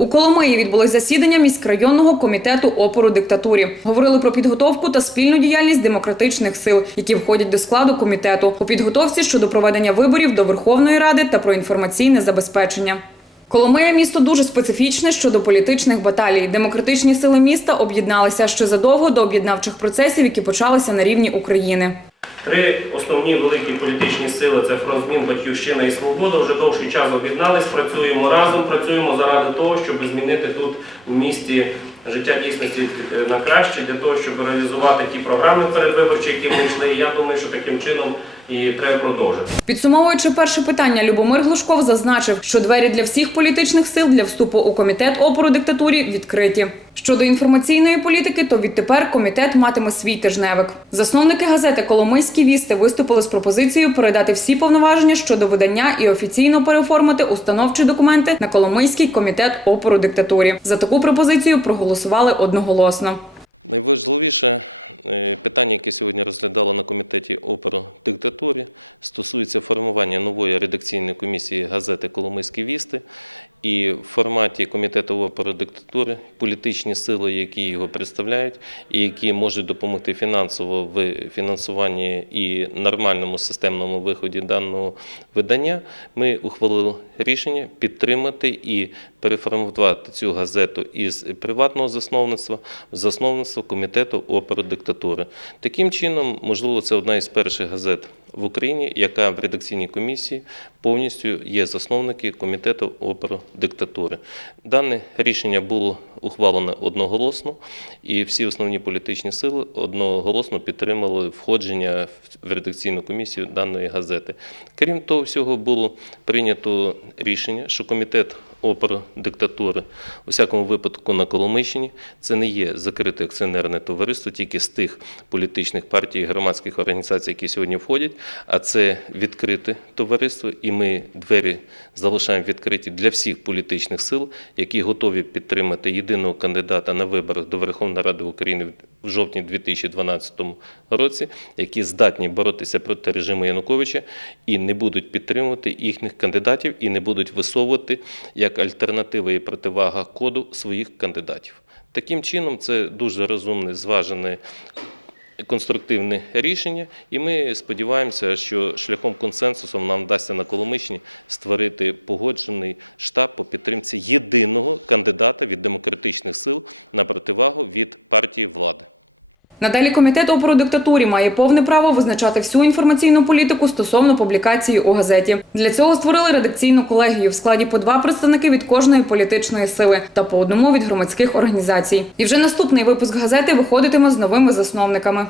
У Коломиї відбулось засідання міськрайонного комітету опору диктатурі. Говорили про підготовку та спільну діяльність демократичних сил, які входять до складу комітету у підготовці щодо проведення виборів до Верховної Ради та про інформаційне забезпечення. Коломия місто дуже специфічне щодо політичних баталій. Демократичні сили міста об'єдналися ще задовго до об'єднавчих процесів, які почалися на рівні України. Три основні великі політичні сили це фронт змін, батьківщина і свобода. Вже довший час об'єднались, працюємо разом, працюємо заради того, щоб змінити тут у місті життя дійсності е, на краще, для того, щоб реалізувати ті програми передвиборчі, які ми йшли. І я думаю, що таким чином і треба продовжити. Підсумовуючи перше питання, Любомир Глушков зазначив, що двері для всіх політичних сил для вступу у комітет опору диктатурі відкриті. Щодо інформаційної політики, то відтепер комітет матиме свій тижневик. Засновники газети Коломийські вісти виступили з пропозицією передати всі повноваження щодо видання і офіційно переоформити установчі документи на Коломийський комітет опору диктатурі. За таку пропозицію проголосували одноголосно. Найважливіше питання, яке сьогодні розглядало на комітеті опору диктатурі, стосується формування нової редакційної комісії газети Коломийські вісти. І в форматі комітету опору диктатури політичні сили, які його представляють, і які можуть допомогти фінансово в фінансуванні і нормальному системному виході даного видання, ми ухвалили рішення підтримати і переформувати цю газету із приватного засновництва в засновництво комітету опору диктатури. Таким чином, можливо, це одна із перших газет в Україні, яка в редакційній комісії повністю є засновники комітету опору диктатури. Дане рішення було ухвалене одноголосно, і всі основні політичні сили одноголосно підтримали входження в редакційну комісію даної газети. Крім того, всього було прийнято рішення, що комітет опору диктатури. У всякому випадку на Коломийщині. Це не є закрите акціонерне товариство тільки з тих політичних партій і громадських організацій, які сьогодні входять, а це відкрите товариство, і ми двері залишаємо відкриті для всіх політичних сил, які готові підтримати єдиного кандидата на виборах до Верховної Ради України в жовтні 2012 році, які здатні боротися проти режиму Януковича і не будуть підтримувати їхніх кандидатів і не будуть висовувати як альтернатива і противага коду своїх кандидатів. Таким чином, це дуже розумний зважене конструктивне рішення, і ми сподіваємося, що шляхом консенсусу нам вдасться на Коломичні створити погоджений штаб по підтримці єдиного кандидата від демократичних сил на противагу від партії влади. Надалі комітет опору диктатурі має повне право визначати всю інформаційну політику стосовно публікації у газеті. Для цього створили редакційну колегію в складі по два представники від кожної політичної сили та по одному від громадських організацій. І вже наступний випуск газети виходитиме з новими засновниками.